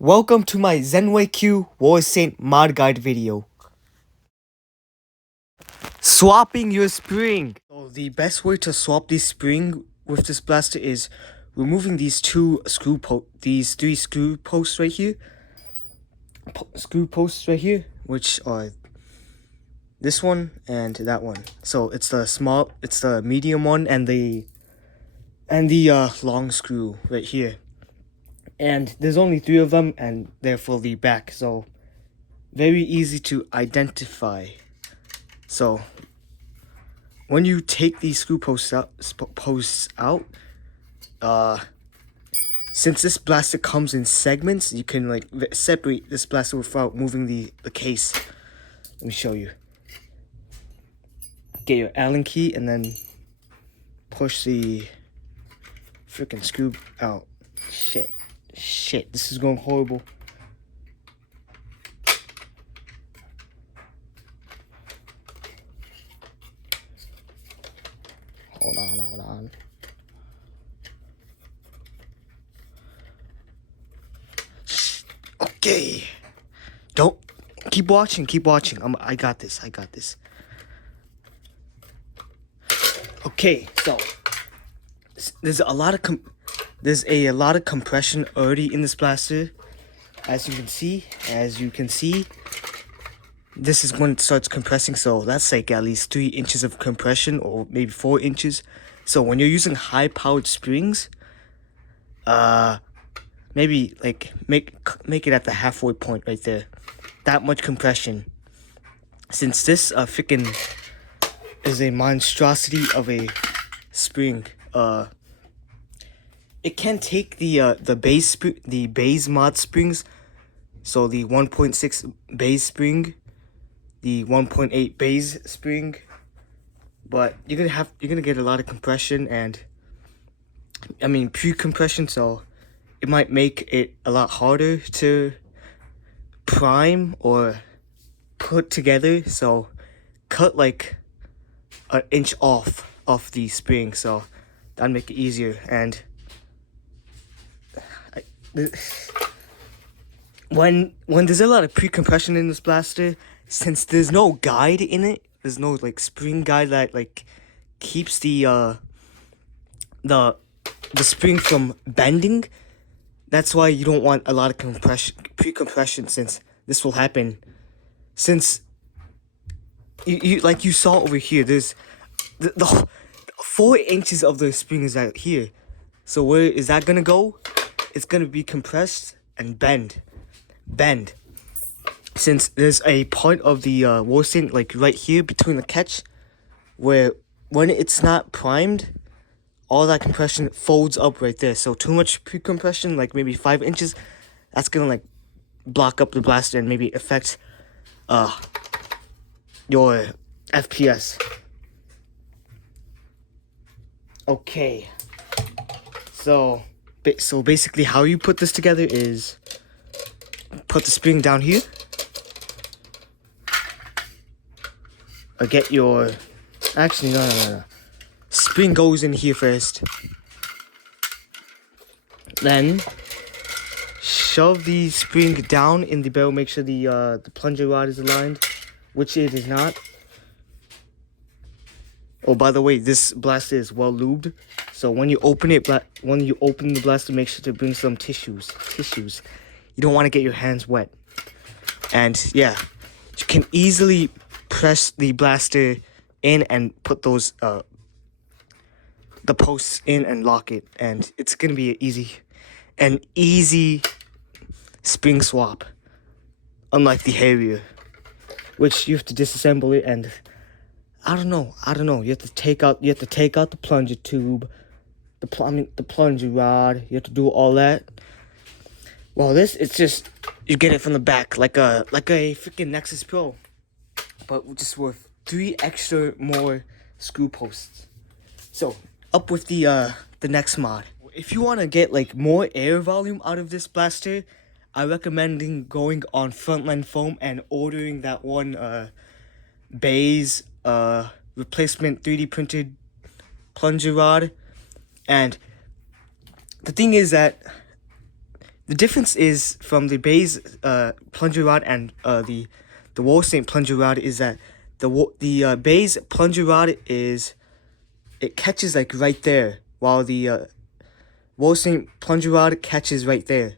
Welcome to my ZWQ War Saint Mod guide video. Swapping your spring. So the best way to swap the spring with this blaster is removing these three screw posts right here. Which are this one and that one. So it's the medium one and the long screw right here. And there's only 3 of them, and they're for the back, so very easy to identify. So when you take these screw posts out, since this blaster comes in segments, you can like separate this blaster without moving the case. Let me show you. Get your Allen key and then push the freaking screw out. Shit, this is going horrible. Hold on. Okay. Don't keep watching. I got this. Okay, so there's a lot of compression already in this blaster. As you can see, this is when it starts compressing, so that's like at least 3 inches of compression, or maybe 4 inches. So when you're using high powered springs, maybe like make it at the halfway point right there. That much compression. Since this freaking is a monstrosity of a spring, it can take the base mod springs, so the 1.6 base spring, the 1.8 base spring, but you're gonna get a lot of compression, and I mean pre-compression, so it might make it a lot harder to prime or put together. So cut like an inch off the spring, so that'll make it easier. And when there's a lot of pre-compression in this blaster, since there's no guide in it, there's no like spring guide that like keeps the spring from bending. That's why you don't want a lot of pre-compression, since this will happen. Since you like you saw over here, there's the 4 inches of the spring is out here. So where is that gonna go? It's gonna be compressed and bend. Since there's a part of the War Saint like right here between the catch, where when it's not primed, all that compression folds up right there. So too much pre-compression, like maybe 5 inches, that's gonna like block up the blaster and maybe affect your FPS. Okay, so basically how you put this together is put the spring down here, or get your, actually no, spring goes in here first, then shove the spring down in the barrel. Make sure the plunger rod is aligned, which it is not. Oh, by the way, this blaster is well lubed, so when you open the blaster, make sure to bring some tissues. You don't want to get your hands wet. And yeah, you can easily press the blaster in and put those the posts in and lock it, and it's gonna be an easy spring swap, unlike the Harrier, which you have to disassemble it, and I don't know. You have to take out the plunger tube, the plunger rod. You have to do all that. Well, this, it's just you get it from the back like a freaking Nexus Pro, but just with 3 extra more screw posts. So up with the next mod. If you want to get like more air volume out of this blaster, I recommend going on Frontline Foam and ordering that one base replacement 3D printed plunger rod. And the thing is that The difference is from the base plunger rod and the War Saint plunger rod is that the base plunger rod it catches like right there, while the War Saint plunger rod catches right there.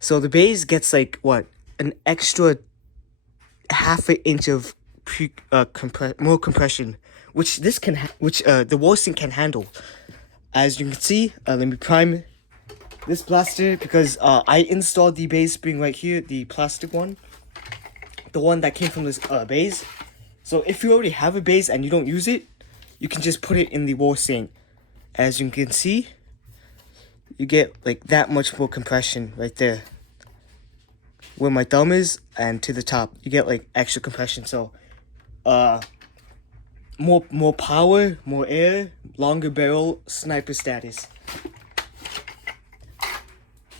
So the base gets like what, an extra half an inch of more compression, which the War Saint can handle. As you can see, let me prime this blaster because I installed the base spring right here, the plastic one, the one that came from this base. So if you already have a base and you don't use it, you can just put it in the War Saint. As you can see, you get like that much more compression right there, where my thumb is, and to the top, you get like extra compression. So, more power, more air, longer barrel, sniper status.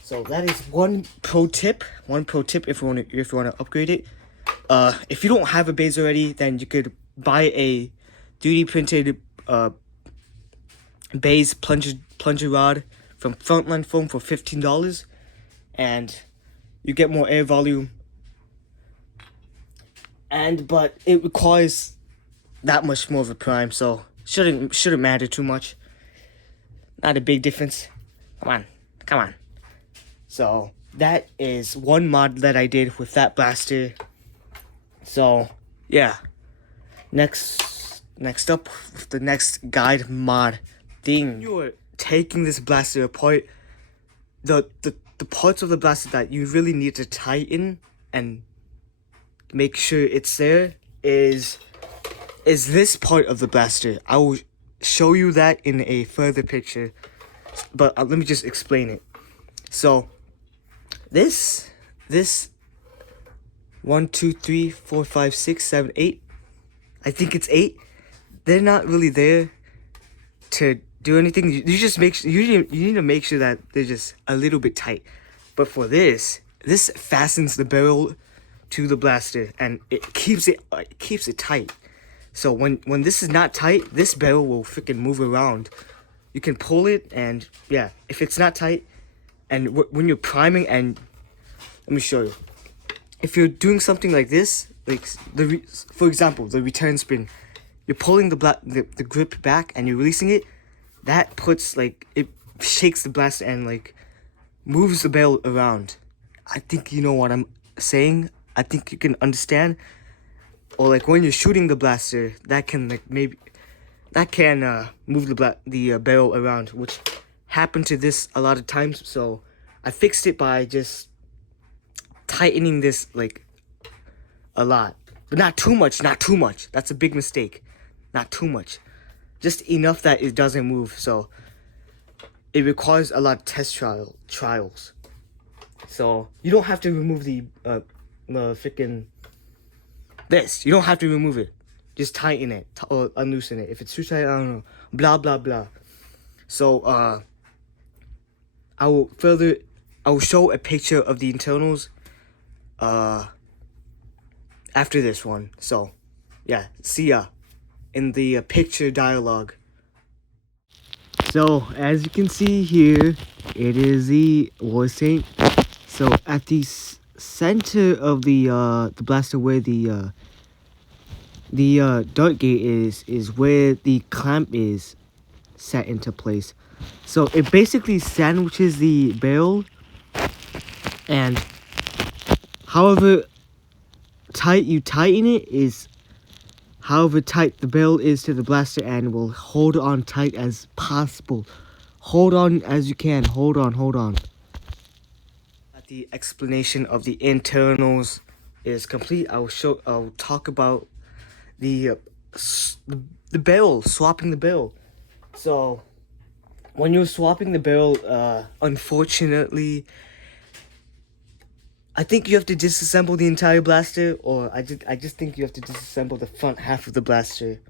So that is one pro tip. If you want to upgrade it. If you don't have a base already, then you could buy a 3D printed base plunger rod from Frontline Foam for $15, and you get more air volume. But it requires that much more of a prime, so shouldn't matter too much. Not a big difference. Come on. So that is one mod that I did with that blaster. So yeah, next up, the next guide mod thing. You're taking this blaster apart. The parts of the blaster that you really need to tighten and make sure it's there is this part of the blaster. I will show you that in a further picture, but let me just explain it. So this 1 2 3 4 5 6 7 8, I think it's 8. They're not really there to do anything. You just you need to make sure that they're just a little bit tight. But for this fastens the barrel to the blaster, and it keeps it tight. So when this is not tight, this barrel will freaking move around. You can pull it, and yeah, if it's not tight, and when you're priming, and let me show you. If you're doing something like this, like for example, the return spring, you're pulling the grip back and you're releasing it. That puts it shakes the blaster and moves the barrel around. I think you know what I'm saying. I think you can understand. Or when you're shooting the blaster, that can move the barrel around, which happened to this a lot of times. So I fixed it by just tightening this a lot, but not too much. That's a big mistake. Not too much, just enough that it doesn't move. So it requires a lot of test trials. So you don't have to remove the freaking this. You don't have to remove it. Just tighten it or unloosen it. If it's too tight, I don't know. Blah blah blah. So I will show a picture of the internals after this one. So yeah, see ya in the picture dialogue. So as you can see here, it is the War Saint. So at the center of the blaster, where the dart gate is where the clamp is set into place. So it basically sandwiches the barrel, and however tight you tighten it is however tight the barrel is to the blaster, and will hold on tight as possible. Hold on as you can. Hold on. The explanation of the internals is complete. I'll talk about the barrel, swapping the barrel. So when you're swapping the barrel, unfortunately, I think you have to disassemble the entire blaster, or I just think you have to disassemble the front half of the blaster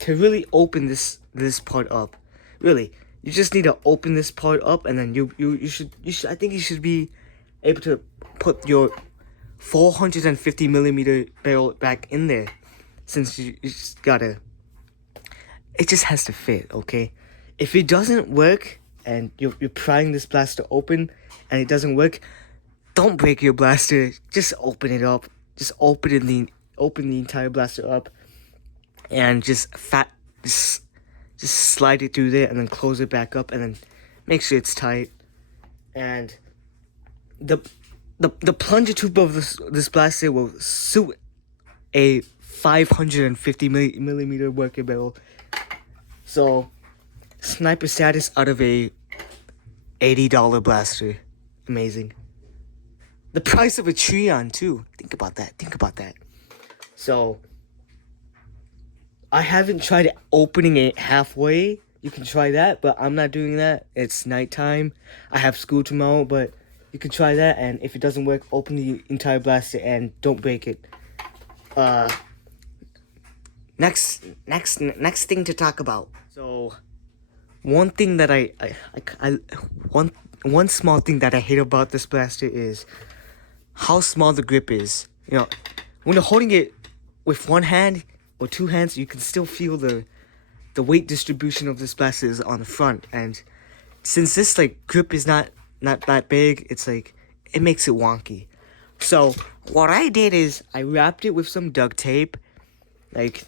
to really open this part up. Really, you just need to open this part up, and then you should I think you should be able to put your 450 millimeter barrel back in there, since you just gotta. It just has to fit, okay? If it doesn't work and you're prying this blaster open and it doesn't work, don't break your blaster. Just open it up. Just open the entire blaster up, and just slide it through there, and then close it back up, and then make sure it's tight. And the plunger tube of this blaster will suit a 550 millimeter working barrel. So, sniper status out of a $80 blaster. Amazing. The price of a Treon too. Think about that. So, I haven't tried opening it halfway. You can try that, but I'm not doing that. It's nighttime. I have school tomorrow, but you can try that. And if it doesn't work, open the entire blaster and don't break it. Next thing to talk about. So, one thing that one small thing that I hate about this blaster is how small the grip is. You know, when you're holding it with one hand or two hands, you can still feel the weight distribution of this blaster is on the front. And since this like grip is not that big, it's like it makes it wonky. So what I did is I wrapped it with some duct tape, like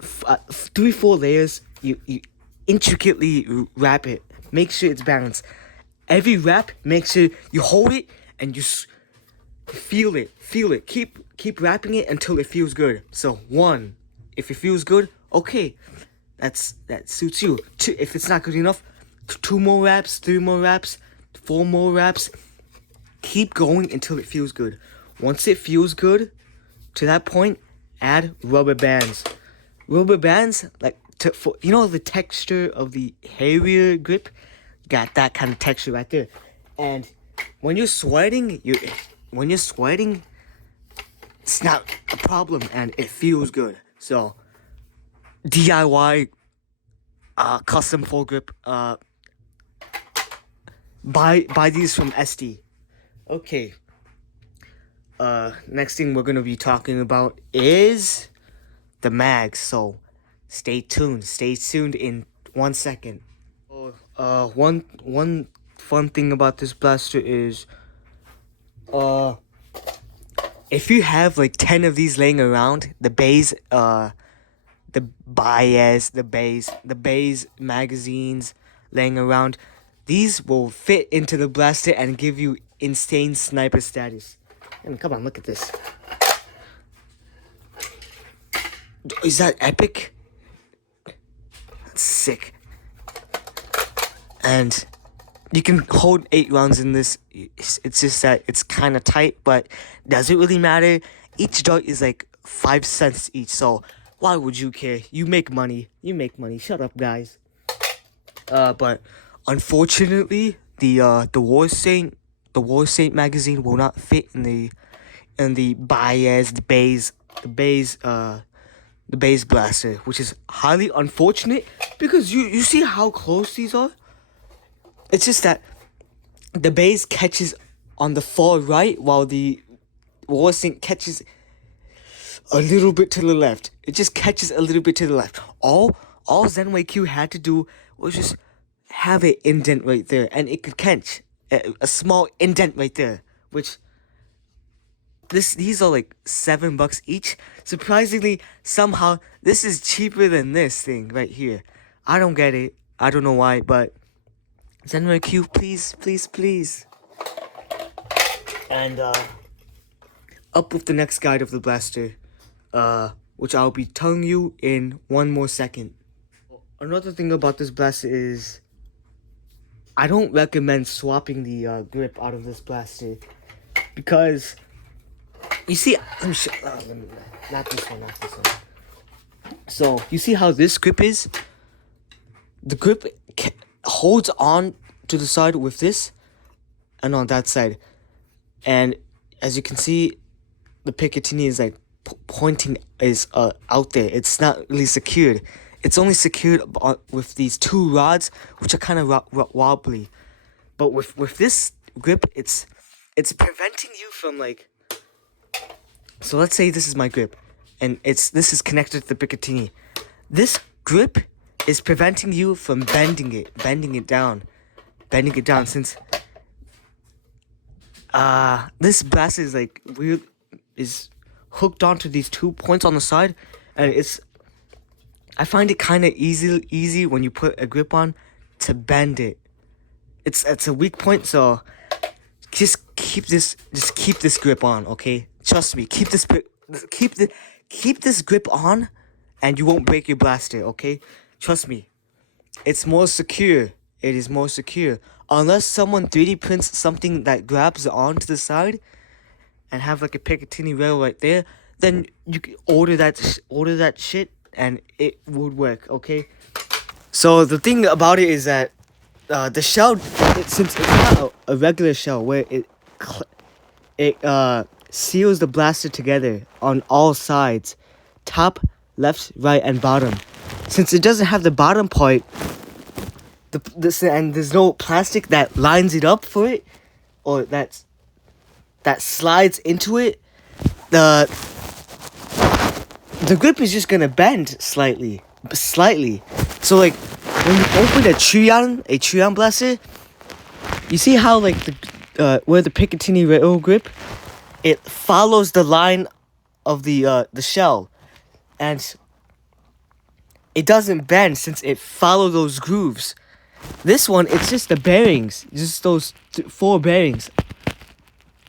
3-4 layers. You intricately wrap it. Make sure it's balanced. Every wrap, make sure you hold it and you feel it. Keep wrapping it until it feels good. So 1, if it feels good, okay, that suits you. 2, if it's not good enough, 2 more wraps, 3 more wraps, 4 more wraps. Keep going until it feels good. Once it feels good, to that point, add rubber bands. Rubber bands, like you know the texture of the hairier grip, got that kind of texture right there. And when you're sweating, it's not a problem, and it feels good. So DIY custom foregrip. Buy these from SD. Okay. Next thing we're gonna be talking about is the mags. So stay tuned. Stay tuned in 1 second. One fun thing about this blaster is if you have like 10 of these laying around, the bays, the bias, the bays magazines laying around, these will fit into the blaster and give you insane sniper status. I mean, come on, look at this. Is that epic? That's sick. And you can hold 8 rounds in this. It's just that it's kind of tight, but does it really matter? Each dart is like 5 cents each, so why would you care? You make money. Shut up, guys. But unfortunately, the War Saint magazine will not fit in the bias, the base blaster, which is highly unfortunate because you see how close these are. It's just that the base catches on the far right, while the War Saint catches a little bit to the left. It just catches a little bit to the left. All ZWQ had to do was just have an indent right there, and it could catch a small indent right there. Which these are like $7 each. Surprisingly, somehow this is cheaper than this thing right here. I don't get it. I don't know why, but ZWQ, please. And up with the next guide of the blaster, which I'll be telling you in 1 more second. Another thing about this blaster is I don't recommend swapping the grip out of this blaster, because you see, not this one. So you see how this grip is? The grip holds on to the side with this and on that side, and as you can see, the Picatinny is like pointing out there. It's not really secured. It's only secured with these 2 rods, which are kind of wobbly. But with this grip, it's preventing you from like. So let's say this is my grip, and this is connected to the Picatinny. This grip is preventing you from bending it down, since this blaster is like weird, is hooked onto these 2 points on the side, and I find it kind of easy when you put a grip on to bend it. It's a weak point, so just keep this grip on, okay? Trust me, keep this grip on, and you won't break your blaster, okay? Trust me, it's more secure. It is more secure, unless someone 3D prints something that grabs onto the side, and have like a Picatinny rail right there. Then you can order that shit, and it would work, okay? So the thing about it is that the shell, since it's not a regular shell where it seals the blaster together on all sides, top, left, right, and bottom. Since it doesn't have the bottom part, and there's no plastic that lines it up for it, or that slides into it, the grip is just gonna bend slightly. So like when you open a Trion blaster, you see how like where the Picatinny rail grip, it follows the line of the shell, and it doesn't bend since it follows those grooves. This one, it's just the bearings, just those 4 bearings,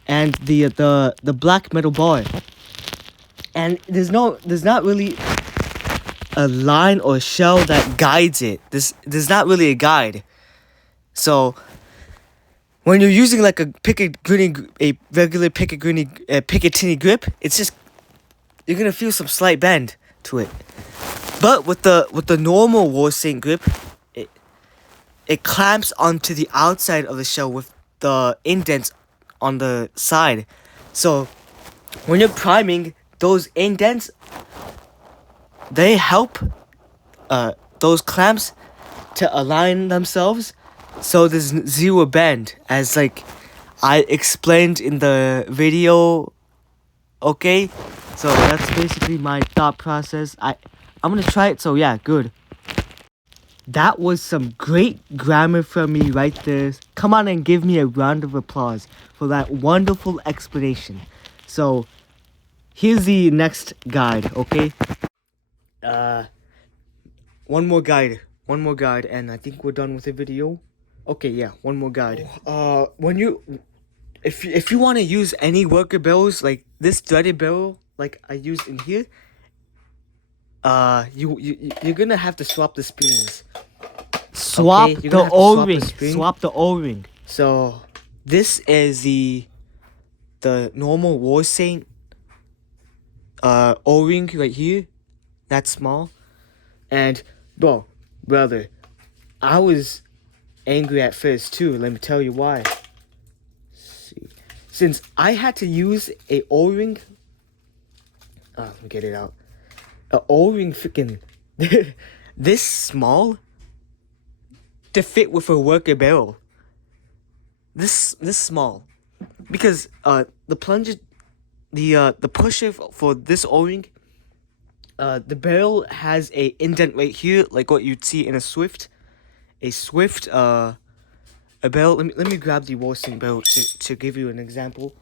and the black metal bar, and there's not really a line or shell that guides it. There's not really a guide. So when you're using like a regular Picatinny grip, it's just you're gonna feel some slight bend to it. But with the normal War Saint grip, it clamps onto the outside of the shell with the indents on the side. So when you're priming, those indents, they help those clamps to align themselves, so there's zero bend, as like I explained in the video. Okay, so that's basically my thought process. I'm gonna try it, so yeah, good. That was some great grammar from me right there. Come on and give me a round of applause for that wonderful explanation. So here's the next guide, okay? One more guide, and I think we're done with the video. Okay, yeah, one more guide. If you want to use any worker barrels, like this threaded barrel, like I used in here, you're gonna have to swap the springs. Swap the O-ring. So this is the normal War Saint O-ring right here. That's small. And brother, I was angry at first too. Let me tell you why. See, since I had to use a O-ring, let me get it out. A O-ring freaking this small to fit with a worker barrel. This small, because the plunger, the pusher for this O-ring, the barrel has a indent right here, like what you'd see in a Swift. A barrel. Let me grab the War Saint barrel to give you an example.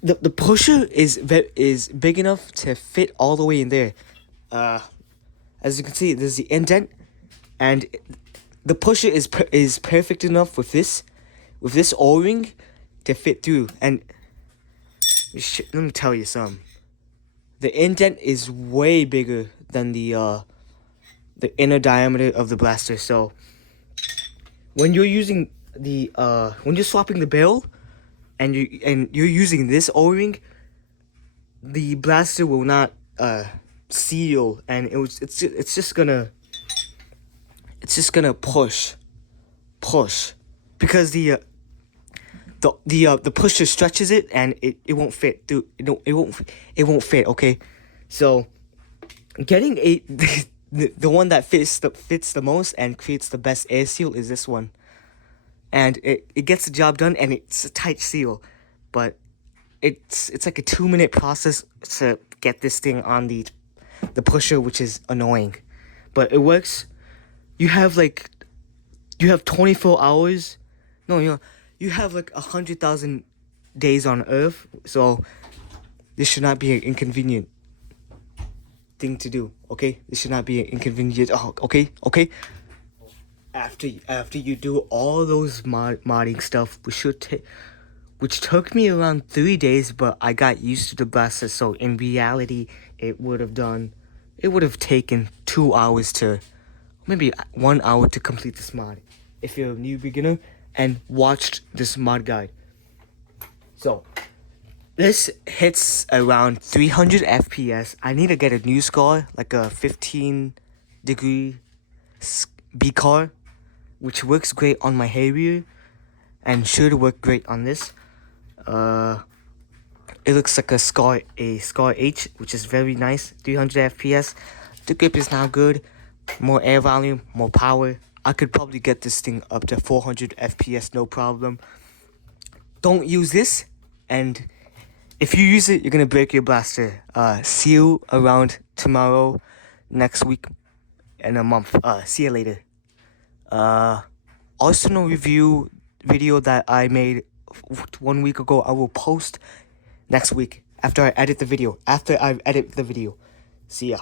The pusher is big enough to fit all the way in there. As you can see, there's the indent, and the pusher is perfect enough with this O-ring to fit through. And let me tell you something. The indent is way bigger than the inner diameter of the blaster. So when you're using when you're swapping the barrel, and you're using this O-ring, the blaster will not seal, and it's just gonna push, because the pusher stretches it, and it won't fit through. It won't fit. Okay, so getting the one that fits the most and creates the best air seal is this one. And it gets the job done, and it's a tight seal, but it's like a 2-minute process to get this thing on the pusher, which is annoying, but it works you have like, you have 24 hours. No, you have like 100,000 days on Earth. So this should not be an inconvenient thing to do. Okay, this should not be an inconvenient. Oh, okay. After you do all those modding stuff, which took me around 3 days, but I got used to the blaster. So in reality, it would have taken 2 hours to, maybe 1 hour to complete this mod. If you're a new beginner and watched this mod guide. So this hits around 300 FPS. I need to get a new scar, like a 15-degree B car, which works great on my Harrier and should work great on this. It looks like a Scar H, which is very nice. 300 FPS. The grip is now good. More air volume, more power. I could probably get this thing up to 400 FPS, no problem. Don't use this, and if you use it, you're gonna break your blaster. See you around tomorrow, next week, in a month. See you later. Arsenal review video that I made 1 week ago, I will post next week after I edit the video. See ya.